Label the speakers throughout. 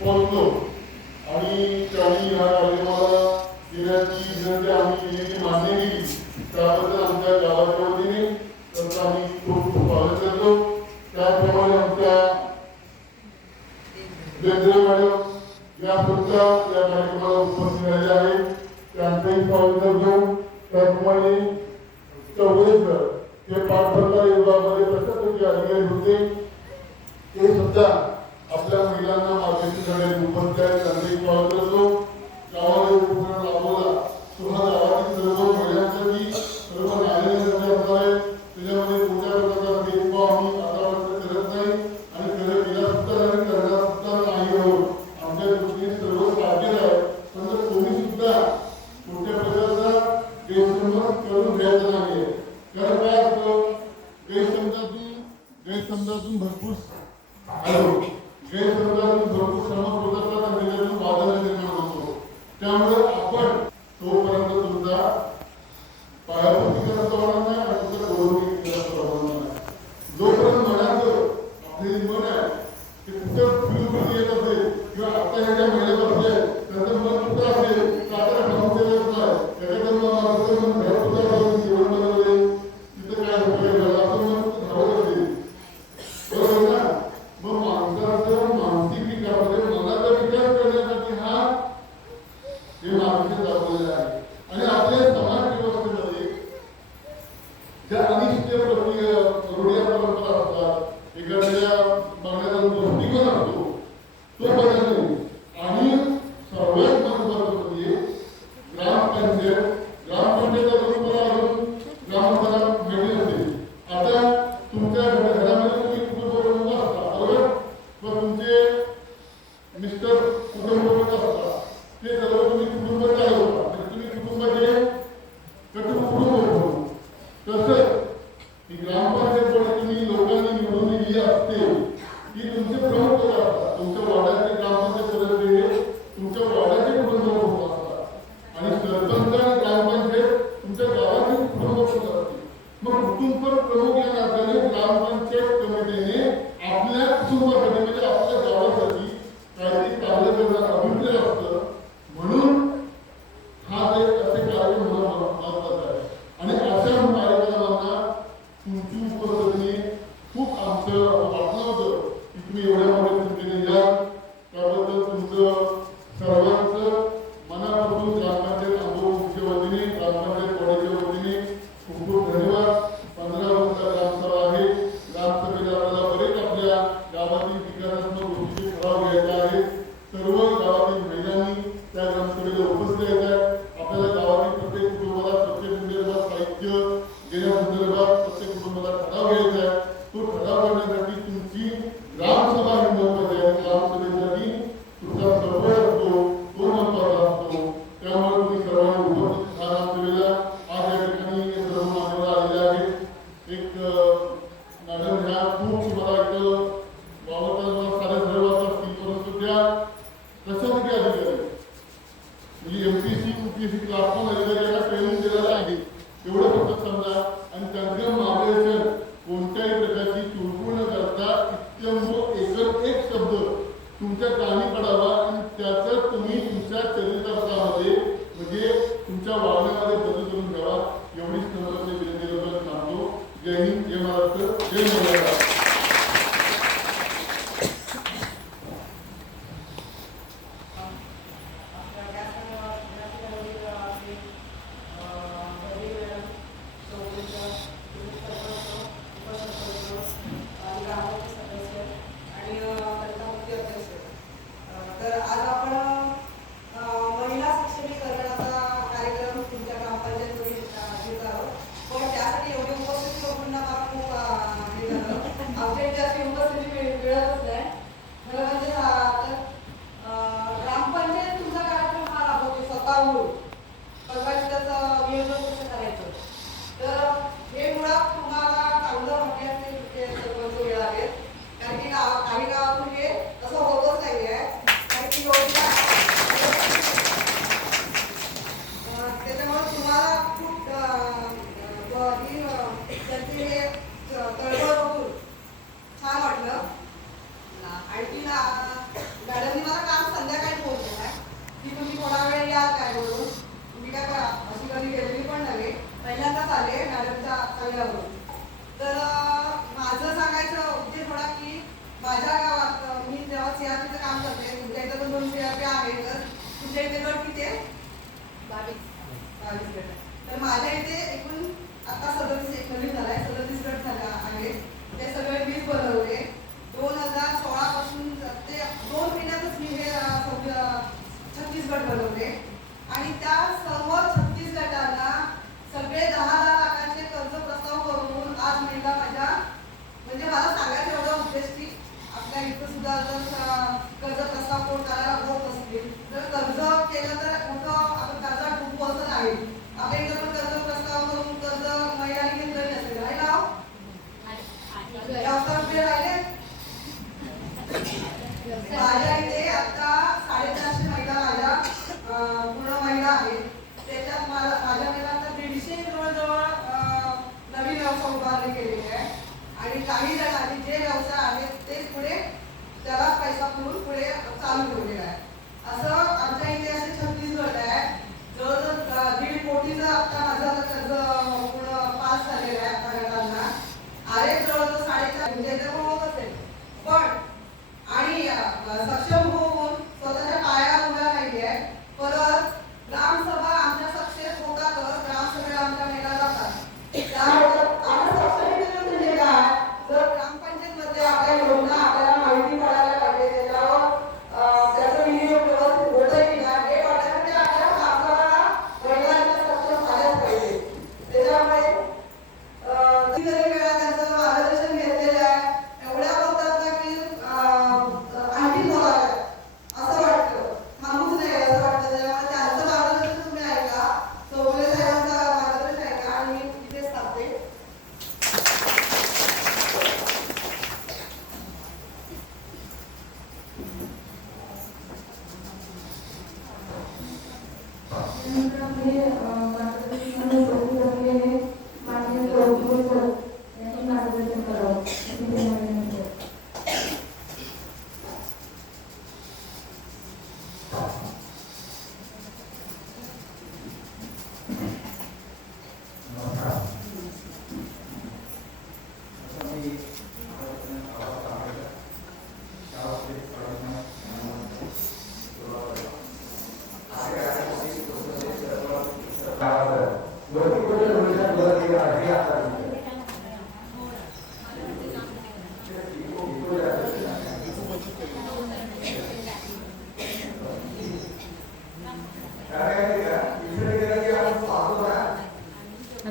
Speaker 1: बोलतो आणि त्यांनी या खूप खूप स्वागत त्याप्रमाणे या पुढच्या या कार्यक्रमाला उपस्थित झालेल्या आहेत त्यांचंही त्याप्रमाणे चौघेश्वर पाच प्रकार योगामध्ये प्रशासकीय ते सुद्धा आपल्या महिलांना मार्गदर्शन करण्याची उपस्थित आहे
Speaker 2: কিন্তু माझ्या इथे एकूण आता सदतीस एकोणीस झाला आहे सदोतीस गट झाला आहे ते सगळे मी बनवले दोन हजार सोळापासून ते दोन महिन्यातच मी हे छत्तीस गट बनवले. आणि त्या सर्व छत्तीस गटांना सगळे दहा दहा लाखांचे कर्ज प्रस्ताव करून आज महिला माझ्या. म्हणजे मला सांगायचं एवढा उद्देश की आपल्या इथं सुद्धा जर कर्ज प्रस्ताव कोण करायला होत असतील जर कर्ज केलं तर मोठं आपण कर्ज डुबू असं नाही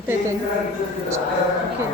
Speaker 2: Te. Okay.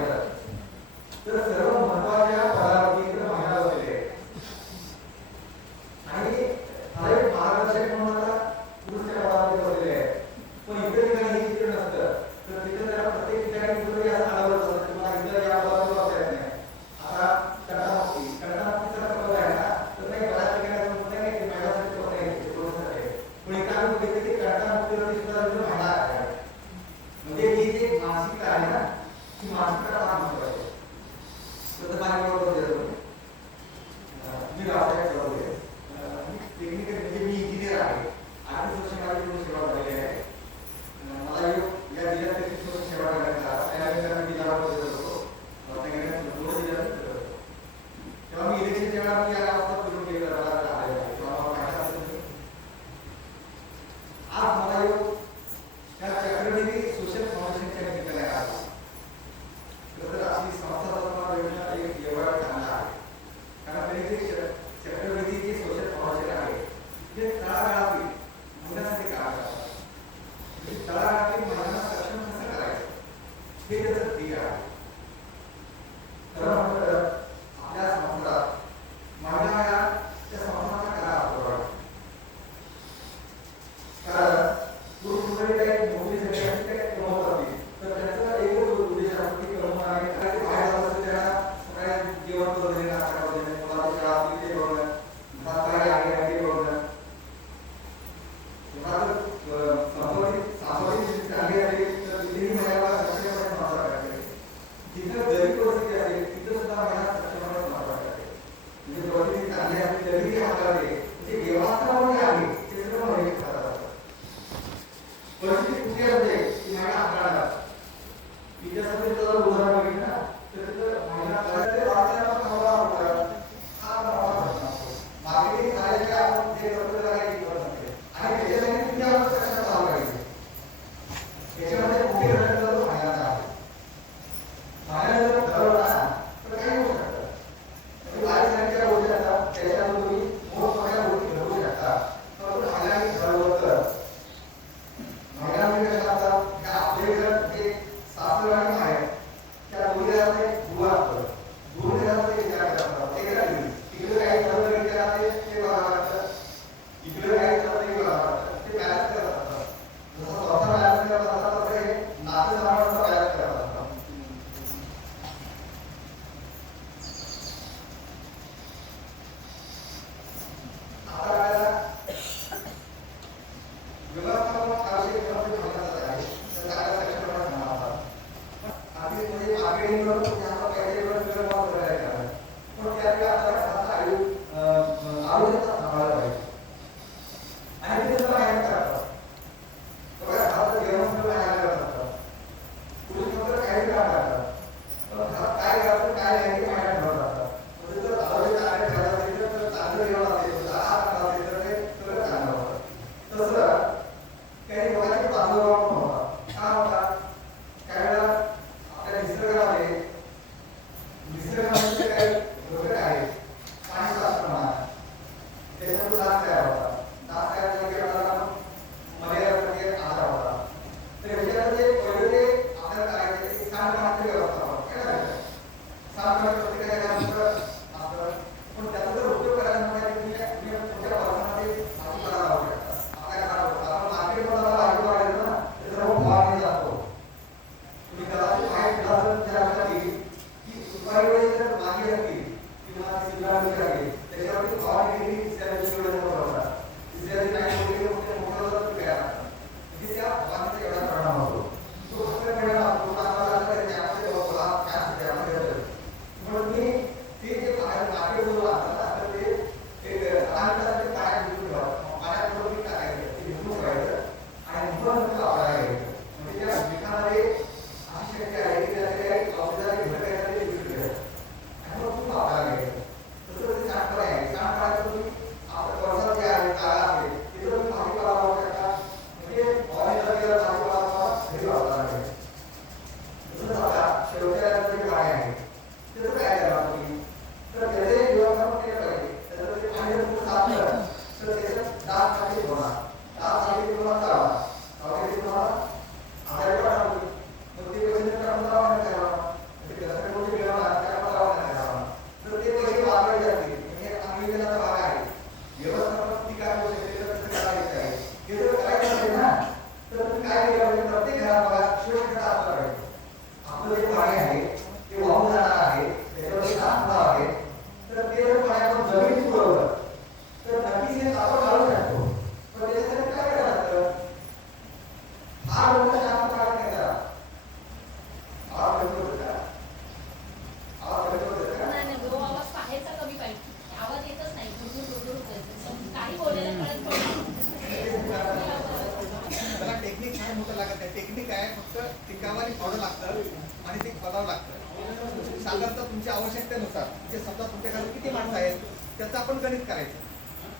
Speaker 2: त्याचं
Speaker 3: आपण
Speaker 4: गणित करायचं.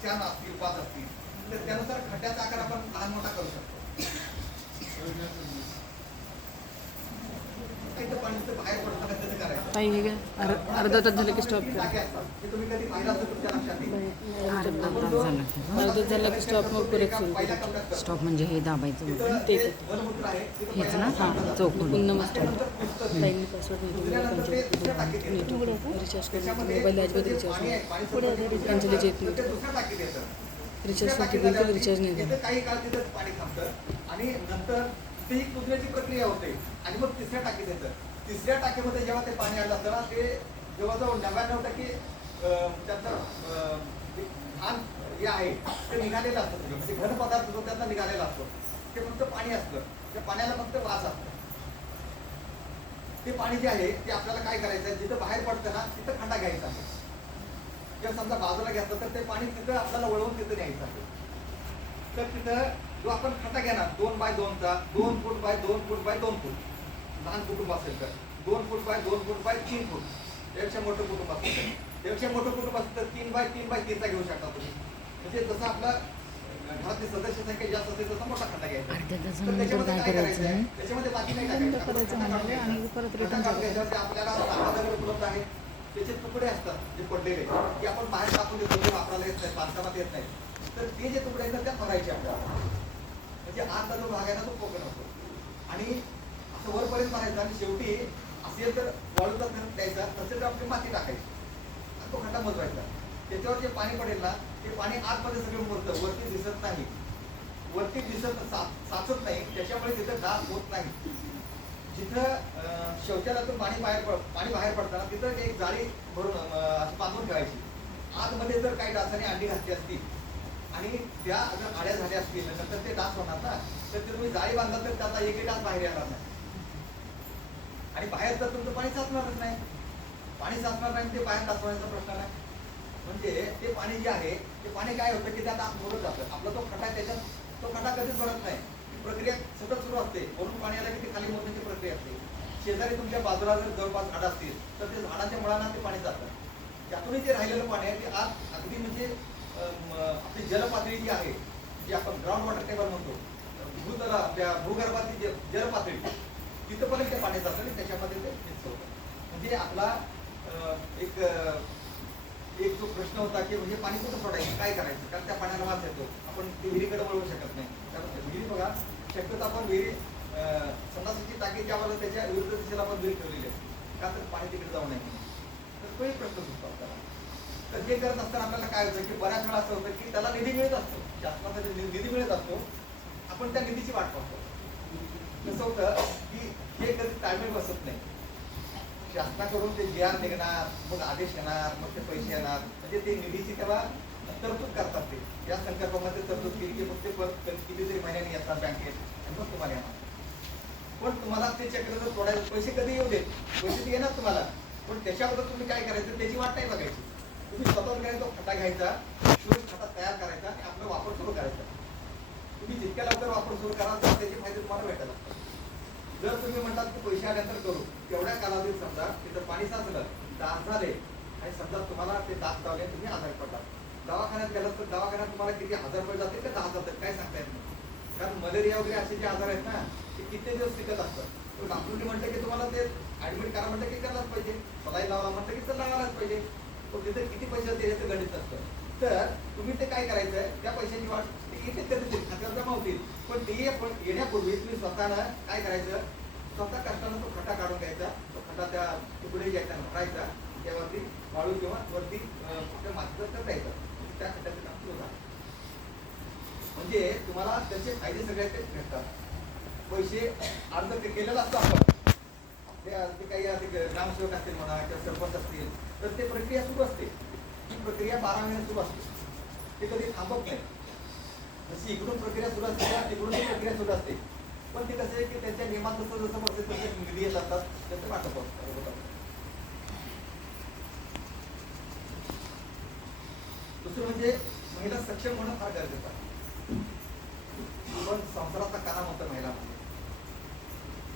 Speaker 4: चार असतील पाच असतील तर त्यानुसार खड्ड्याचा आकार आपण लहान मोठा करू शकतो.
Speaker 5: अर्धा तास झालं की स्टॉप अर्धा झाला अर्धा की स्टॉप मग परत
Speaker 6: स्टॉप म्हणजे हे दाबायचं
Speaker 5: ते
Speaker 6: हेच ना? चौक
Speaker 5: पुन्हा मग रिचार्ज मोबाईल रिचार्ज रिचार्जसाठी रिचार्ज नाही
Speaker 4: ती कुजण्याची प्रक्रिया होते. आणि मग तिसऱ्या टाकीत येतं. तिसऱ्या टाकीमध्ये जेव्हा ते पाणी आलं तेव्हा ते जवळजवळ नव्याण्णव टक्के त्याचं घाण जे आहे. ते निघालेलं असतं म्हणजे घन पदार्थ जो त्यांना निघालेला असतो ते फक्त पाणी असतं. त्या पाण्याला फक्त वास असतो. ते पाणी जे आहे ते आपल्याला काय करायचं आहे? जिथं बाहेर पडतं ना तिथं खंडा घ्यायचा आहे. किंवा समजा बाजूला घ्यायचं तर ते पाणी तिथं आपल्याला वळवून तिथं न्यायचं आहे. तर तिथं जो आपण खड्डा घेणार दोन बाय दोनचा दोन फूट बाय दोन फूट बाय दोन फूट लहान कुटुंब असेल तर. दोन फूट बाय दोन फूट बाय तीन फूट त्यापेक्षा मोठं कुटुंब असेल तर. मोठं कुटुंब असेल तर तीन बाय तीन बाय तीनचा घेऊ शकता तुम्ही. म्हणजे जसं आपला घरातली सदस्य संख्या जास्त असेल तसा मोठा खटा घ्यायचा. त्याच्यामध्ये
Speaker 6: काय करायचं
Speaker 4: त्याच्यामध्ये बाकी नाही आपल्याला उपलब्ध आहे. त्याचे तुकडे असतात जे पडलेले ते आपण बाहेर टाकून देतो ते वापरायला येत नाही बांधकामात येत नाही. तर ते जे तुकडे आहेत त्या भरायचे आपल्याला. म्हणजे आतला जो भाग आहे ना तो कोकण असतो आणि असं वरपर्यंत मारायचं आणि शेवटी असेल तर वाळूचा द्यायचा तसेच आपली माती टाकायची. आणि तो खड्डा मजवायचा. त्याच्यावर जे पाणी पडेल ना ते पाणी आतमध्ये सगळं मोजतं वरती दिसत नाही. वरती दिसत साचत नाही. त्याच्यामुळे तिथं डास होत नाही. जिथं शौचालयातून पाणी बाहेर पड पाणी बाहेर पडताना तिथं एक जाळी भरून बांधून ठेवायची. आतमध्ये जर काही डासाने अंडी घातली असतील आणि त्या जर आड्या झाल्या असतील नंतर ते डास होणार ना तर ते तुम्ही जाळी बांधला तर त्याचा एकही डास बाहेर येणार नाही. आणि बाहेर तर तुमचं पाणी साचणारच नाही. पाणी साचणार नाही ते बाहेर साचवण्याचा प्रश्न नाही. म्हणजे ते पाणी जे आहे ते पाणी काय होतं की त्यात आत भरत जातं. आपला तो खटा आहे त्याच्यात तो खटा कधीच भरत नाही. ती प्रक्रिया सतत सुरू असते. वरून पाणी आलं की ते खाली मोजण्याची प्रक्रिया असते. शेजारी तुमच्या बाजूला जर जवळपास झाडं असतील तर ते झाडाच्या मुळांना ते पाणी जातं. त्यातूनही जे राहिलेलं पाणी आहे ते आत अगदी म्हणजे आपली जलपातळी जी आहे जी आपण ग्राउंड वॉटर टेबल म्हणतो भूतला आपल्या भूगर्भातली जे जलपातळी तिथंपर्यंत ते पाणी जातं आणि त्याच्यामध्ये ते मिक्स होतं. म्हणजे आपला एक एक जो प्रश्न होता की म्हणजे पाणी कुठं सोडायचं काय करायचं? कारण त्या पाण्याला वास येतो. आपण ती विहिरीकडे वळवू शकत नाही. त्यामुळे विहिरी बघा शक्यतो आपण विहिरी अं, संडासाची टाकी ज्या त्याच्या विरुद्ध दिशेला आपण विहीर ठेवलेली आहे का तर पाणी तिकडे जाऊ नये तर तोही प्रश्न सुटतो आपल्याला तर हे करत असताना आपल्याला काय होतं की बऱ्याच वेळा असं होतं की त्याला निधी मिळत असतो. शासनाचा निधी मिळत असतो. आपण त्या निधीची वाट पाहतो. कसं होतं की हे कधी ताळमेळ बसत नाही. शासनाकडून ते जी आर निघणार मग आदेश येणार मग ते पैसे येणार. म्हणजे ते निधीची तेव्हा तरतूद करतात ते. या संकल्पामध्ये तरतूद केली की मग ते परत कितीतरी महिन्यांनी येतात बँकेत आणि मग तुम्हाला येणार. पण तुम्हाला ते चक्र जर तोडायचं पैसे कधी येऊ देत? पैसे ते येणार तुम्हाला. पण त्याच्याबद्दल तुम्ही काय करायचं? त्याची वाट नाही बघायची. तुम्ही स्वतःच काय तो खटा घ्यायचा शिवाय खटा तयार करायचा आणि आपला वापर सुरू करायचा. तुम्ही जितक्या लवकर वापर सुरू कराल तर त्याचे फायदे तुम्हाला भेटायला जर तुम्ही म्हणतात की पैसे आल्यानंतर करू. तेवढ्या कालावधीत समजा तिथं पाणी साचलं दात झाले आणि समजा तुम्हाला ते दात लावले तुम्ही आजारी पडतात दवाखान्यात गेलात तर दवाखान्यात तुम्हाला किती हजार रुपये जातील का दहा जातात काय सांगता येत नाही. कारण मलेरिया वगैरे असे जे आजार आहेत ना ते किती दिवस टिकत असतात. तर डॉक्टरने म्हटलं की तुम्हाला ते ऍडमिट करा म्हटलं की करायलाच पाहिजे. सलाई लावा म्हटलं की तर लावायलाच पाहिजे. तिथे किती पैसे जाते याचं गणित असतं. तर तुम्ही ते काय करायचं आहे त्या पैशाची वाट ते येते कधीतरी खात्यावर जमा होतील. पण ते ये- पण येण्यापूर्वी तुम्ही स्वतःला काय करायचं? स्वतः कष्टानं तो खटा काढून घ्यायचा. तो खटा त्या तुकडे घ्यायचा भरायचा. त्यावरती वाळू किंवा वरती मात्र कुठल्या करायचं त्या खड्ड्याचं काम सुरू झालं. म्हणजे तुम्हाला त्याचे फायदे सगळे ते भेटतात पैसे अर्ज ते केलेला असतो आपण. ते ते काही ग्रामसेवक असतील म्हणा किंवा सरपंच असतील तर ते प्रक्रिया सुरू असते. ही प्रक्रिया बारा महिने सुरू असते. ते कधी थांबत नाही. जशी इकडून प्रक्रिया सुरू असते ना, तिकडून प्रक्रिया सुरू असते. पण ते कसं आहे की त्यांच्या नियमात जसं जसं पडते तसे निधी जातात त्याचं वाटप होतं. दुसरं म्हणजे महिला सक्षम होणं फार गरजेचं आहे. पण संसाराचा काना म्हणतो महिला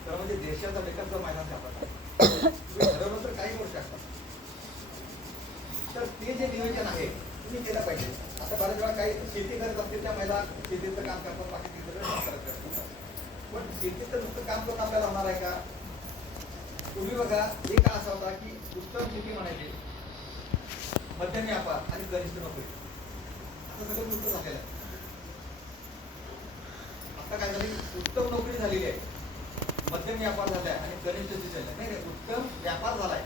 Speaker 4: तर म्हणजे देशाचा विकास जो महिलांच्या हातात ठरवलं तर काही करू शकता. तर ते जे नियोजन आहे तुम्ही केलं पाहिजे. आता बऱ्याच वेळा काही शेती करत असतील त्या महिला शेतीचं काम करतात बाकी ते सगळं संसाराचं करतात. पण शेतीचं नुसतं काम करून आपल्याला होणार आहे का? पूर्वी बघा एक असा होता की उत्तम शेती म्हणायची. मध्यम व्यापार आणि कनिष्ठ नोकरी. आता सगळं उलट झालेलं आहे. आता काय झाली? उत्तम नोकरी झालेली आहे. मध्यम व्यापार झालाय आणि कनिष्ठ शेती नाही नाही उत्तम व्यापार झालाय.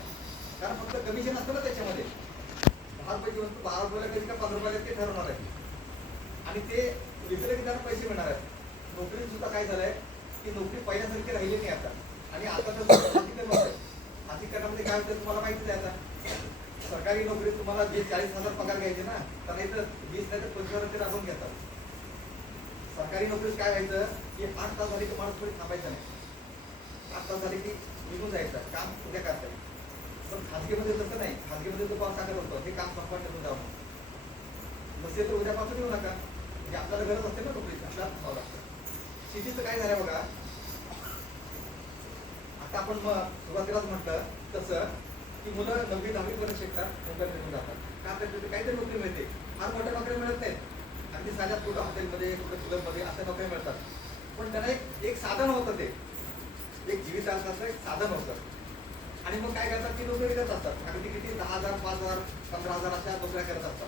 Speaker 4: कारण फक्त कमिशन असतं ना त्याच्यामध्ये. दहा रुपयाची वस्तू बारा रुपयाला कधी का पंधरा रुपयाला ते ठरवणार आहे आणि ते विकले पैसे मिळणार आहेत. नोकरीत सुद्धा काय झालंय की नोकरी पहिल्यासारखी राहिली नाही आता. आणि आता तर खाजगीकरण काय होतं तुम्हाला माहितीच आहे आता. सरकारी नोकरीत तुम्हाला वीस चाळीस हजार पगार घ्यायचे ना तर इथं वीस नाही तर पंचवीस ते राबवून घेतात. सरकारी नोकरीत काय व्हायचं की आठ तास झाले तुम्हाला थोडी थांबायचं नाही. तास झाले की निघून जायचं. काम उद्या करता. येईल पण खाजगीमध्ये तसं नाही. खाजगीमध्ये तो पाऊस सांगत होतो. हे काम संपवा निघून जावं नसेल तर उद्यापासून येऊ नका. म्हणजे आपल्याला गरज असते ना नोकरीची आपल्याला थांबावं लागतं? शेतीचं काय झालंय बघा? आता आपण मग सुरुवातीलाच म्हटलं तसं की मुलं नववी दहावी पर्यंत शिकतात. नोकरी निघून जातात. का तर तिथे काहीतरी नोकरी मिळते. फार मोठ्या नोकरी मिळत नाहीत. अगदी साध्यात कुठं हॉटेलमध्ये कुठं क्लबमध्ये अशा नोकऱ्या मिळतात. पण त्यांना एक एक साधन होतं ते. एक जीवितांताचं एक साधन होतं. आणि मग काय करतात? ती नोकरी करत असतात. अगदी किती? दहा हजार पाच हजार पंधरा हजार अशा नोकऱ्या करत असतात.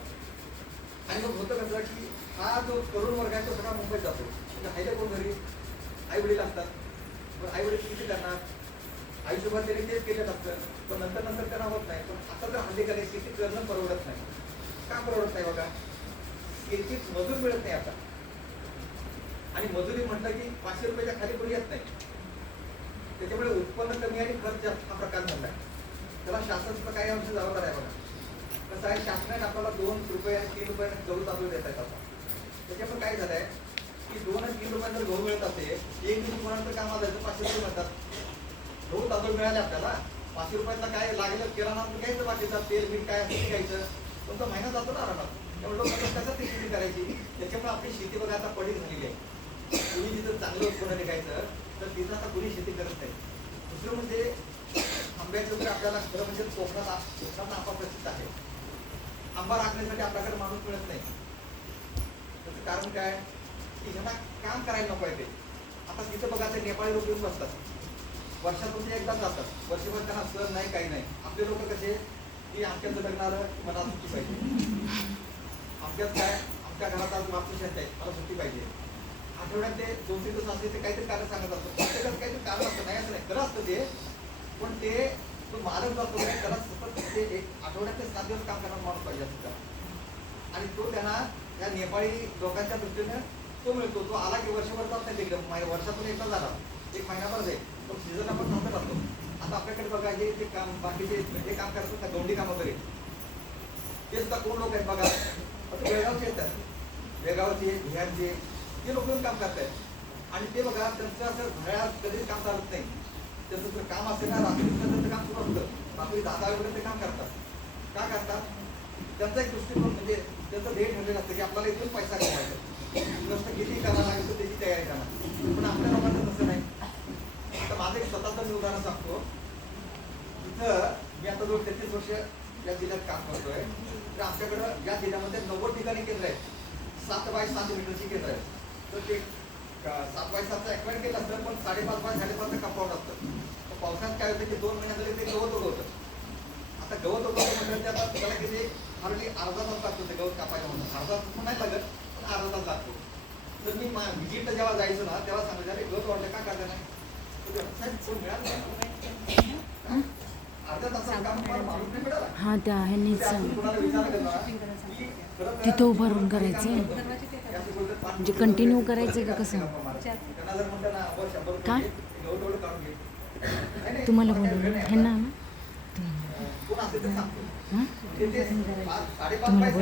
Speaker 4: आणि मग होतं कसं की हा जो तरुण वर्ग आहे तो सगळा मुंबईत जातो. म्हणजे कोण घरी? आई वडील असतात. पण आई वडील किती करणार? आयुष्यभर त्यांनी तेच केलं असतं. पण नंतर नंतर त्यांना होत नाही. पण आता तर हल्ली करायची शेती करणं परवडत नाही. का परवडत नाही बघा? शेतीत मजूर मिळत नाही आता. आणि मजुरी म्हटलं की पाचशे रुपयाच्या खाली कोणी येत नाही. त्याच्यामुळे उत्पन्न कमी आणि खर्च जास्त हा प्रकार झालाय. त्याला शासनाचं काही अंश जबाबदार आहे बघा. कसं आहे शासनाने आपल्याला दोन रुपये आणि तीन रुपये गहू तांदूळ देत आहेत आता. त्याच्यामुळे काय झालंय की दोन आणि तीन रुपयात जर गहू मिळत असेल एक दिवस कोणानंतर कामाला जायचं पाचशे रुपये मिळतात गहू तांदूळ मिळाले आपल्याला. पाचशे रुपयाचा काय लागलं किराणा घ्यायचं बाकीचा तेल बीट काय असेल घ्यायचं. तुमचा महिना जातो ना आरामात. त्यामुळे लोक कसं ती शेती करायची? त्याच्यामुळे आपली शेती बघा आता पडीत झालेली आहे. तुम्ही जिथं चांगलं उत्पन्न निघायचं तर तिथं आता कुणी शेती करत नाही. दुसरं म्हणजे आंब्याचं तर आपल्याला खरं म्हणजे कोकणात कोकणात आंबा प्रसिद्ध आहे. आंबा राखण्यासाठी आपल्याकडे माणूस मिळत नाही. त्याचं कारण काय? की ह्यांना काम करायला नको आहे ते. आता तिथं बघा ते नेपाळी लोक येऊन बसतात. वर्षातून ते एकदा जातात. वर्षभर त्यांना सण नाही काही नाही. आपले लोक कसे? की आमच्याचं लग्नाला मला सुट्टी पाहिजे. आमच्यात काय? आमच्या घरात आज मातृशांत आहे. मला सुट्टी पाहिजे. आठवड्यात ते दोन तीन दिवस असले ते काहीतरी कारण सांगत असतो प्रत्येकाचं काहीतरी कारण असतं नाही असं नाही. खरं असतं ते. पण ते तो मालक जातो त्याला सतत ते एक आठवड्यात ते सात दिवस काम करणार माणूस पाहिजे असतो त्याला. आणि तो त्यांना त्या नेपाळी लोकांच्या दृष्टीने तो मिळतो. तो आला की वर्षभर जात नाही तिकडे मै- वर्षातून एकदा झाला. एक महिनाभर जाईल. तो सीझन आपण थांबत असतो आता आपल्याकडे बघा हे जे काम बाकीचे हे काम करतात ना दोंडी काम वगैरे. ते सुद्धा कोण लोक आहेत बघा? आता बेळगावचे येतात. बेळगावचे बिहारचे ते लोक काम करतायत. आणि ते बघा त्यांचं असं घड्याळात कधीच काम चालत नाही. त्यांचं जर काम असेल ना रात्री त्यांचं काम सुरू असतं. रात्री दहा वगैरे ते काम करतात. का करतात? त्यांचा एक दृष्टिकोन म्हणजे त्यांचं ध्येय ठरलेलं असतं की आपल्याला इथून पैसा कमवायचा नुसतं किती करायला लागेल तर त्याची तयारी करा पण आपल्या लोकांचं तसं नाही. आता माझं एक स्वतःचं मी उदाहरण सांगतो. इथं मी आता जवळ तेहतीस वर्ष या जिल्ह्यात काम करतोय. तर आमच्याकडं या जिल्ह्यामध्ये नव्वद ठिकाणी केंद्र आहेत. सात बाय सात मीटरची केंद्र आहेत. तर ते सात बाय सातचं ॲक्वायर केलं असतं पण साडेपाच बाय साडेपाचचं कंपाऊंड असतं. तर पावसाळ्यात काय होतं की दोन महिन्यात ते गवत उगवतं. आता गवत उगवतं त्याला त्याला किती हार्डली अर्धा तास लागतो ते गवत कापायला म्हणून. अर्धा तास पण नाही लागत पण अर्धा तास लागतो. तर मी जेव्हा जायचो ना तेव्हा सांगायचं अरे गवत वाढलं का. हा? तासात काम माणूस नाही मिळाला?
Speaker 5: हां त्या ह्यांनीच तिथं उभं राहून करायचं. म्हणजे
Speaker 4: कंटिन्यू
Speaker 5: करायचं
Speaker 4: आहे
Speaker 5: करायचं का कसं? काय? तुम्हाला बोलवलं ह्यांना ना तुम्हाला